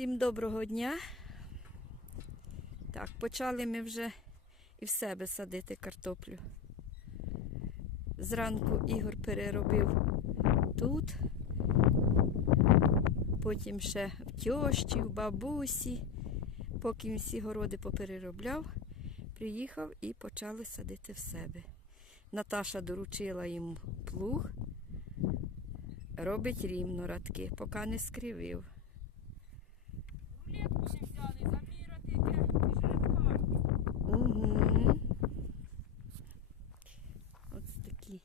Всім доброго дня. Так, почали ми вже і в себе садити картоплю. Зранку Ігор переробив тут, потім ще в тьощі, в бабусі. Поки всі городи попереробляв, приїхав і почали садити в себе. Наташа доручила йому плуг, робить рівно радки, поки не скривив. Рулетку ще взяли, заміряти де жеребка. Угу. Ось такі.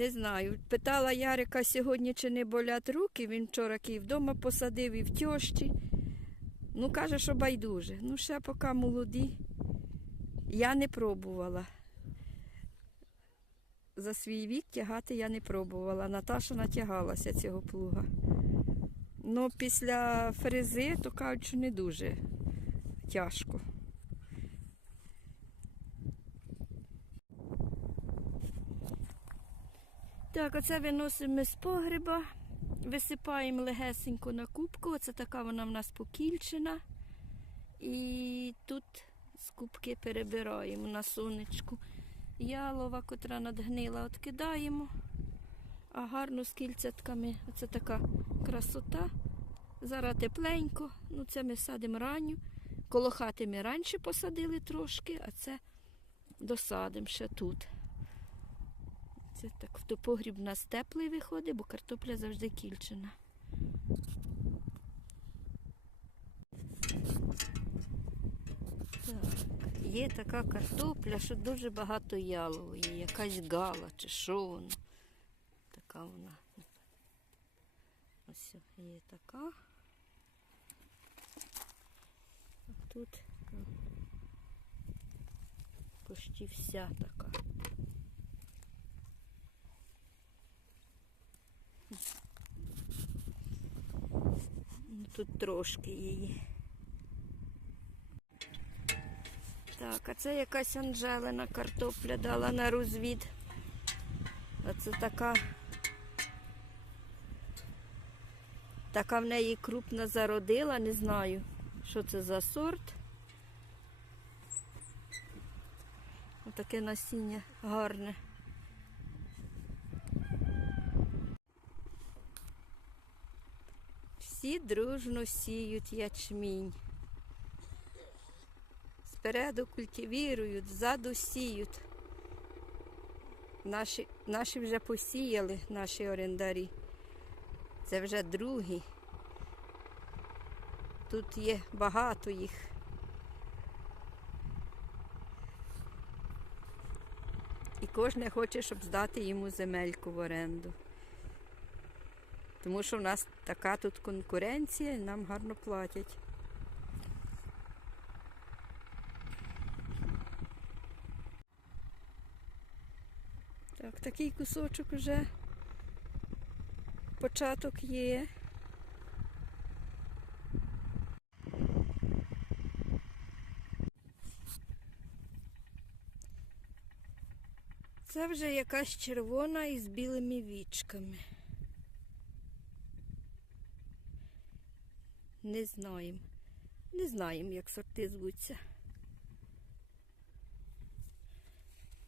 Не знаю. Питала Ярика сьогодні, чи не болять руки. Він вчора Київ вдома посадив і в тьощі. Ну, каже, що байдуже. Ну, ще поки молоді. Я не пробувала. За свій вік тягати я не пробувала. Наташа натягалася цього плуга. Ну, після фрези, то кажуть, що не дуже тяжко. Так, оце виносимо з погреба, висипаємо легесенько на кубку. Оце така вона в нас покільчена. І тут з кубки перебираємо на сонечку. Ялова, котра надгнила, откидаємо. А гарно з кільцятками. Оце така красота. Зараз тепленько. Ну, це ми садимо ранню. Коло хати ми раніше посадили трошки, а це досадимо ще тут. Це так в погріб у нас теплий виходить, бо картопля завжди кільчена. Так, є така картопля, що дуже багато ялової, якась гала чи що воно. Така вона. Ось є така. А тут м, почти вся така. Ну, Тут трошки її. Так, а це якась Анжелина картопля дала на розвід. А це така. Така в неї крупна зародила, не знаю, що це за сорт. Отаке насіння гарне. Всі дружно сіють ячмінь. Спереду культивірують, ззаду сіють. Наші, наші вже посіяли, наші орендарі. Це вже другі. Тут є багато їх. І кожен хоче, щоб здати йому земельку в оренду. Тому що в нас така тут конкуренція і нам гарно платять. Так, такий кусочок вже початок є. Це вже якась червона із білими вічками. Не знаємо. Не знаємо, як сорти звуться.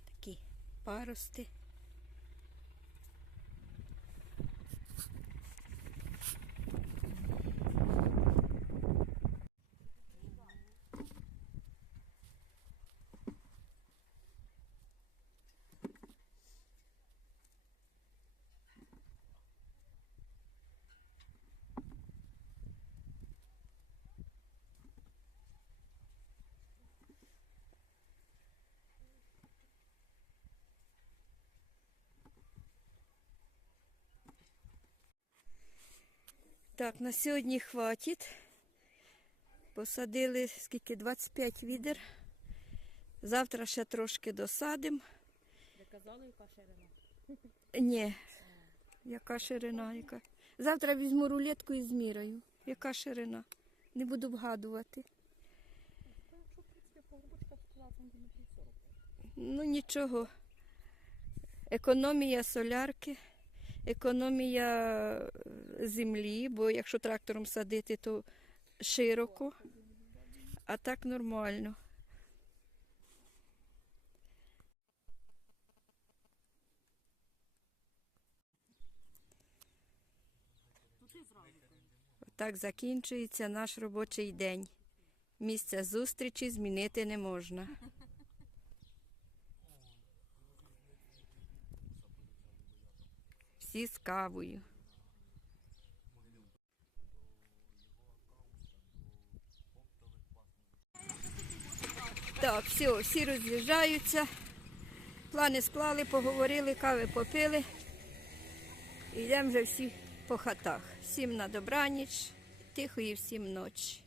Такі парости. Так, на сьогодні хватить. Посадили скільки 25 відер. Завтра ще трошки досадимо. Ви казали, яка ширина? Ні, яка ширина, яка. Завтра візьму рулетку і зміряю. Яка ширина? Не буду вгадувати. Якщо, в принципі, погребочка сказала сантиметрів 40. Ну нічого. Економія солярки. Економія е, землі, бо якщо трактором садити, то широко, а так нормально. Так закінчується наш робочий день. Місце зустрічі змінити не можна. Всі з кавою. Так, все, всі роз'їжджаються. Плани склали, поговорили, кави попили. Йдемо вже всі по хатах. Всім на добраніч, тихої всім ночі.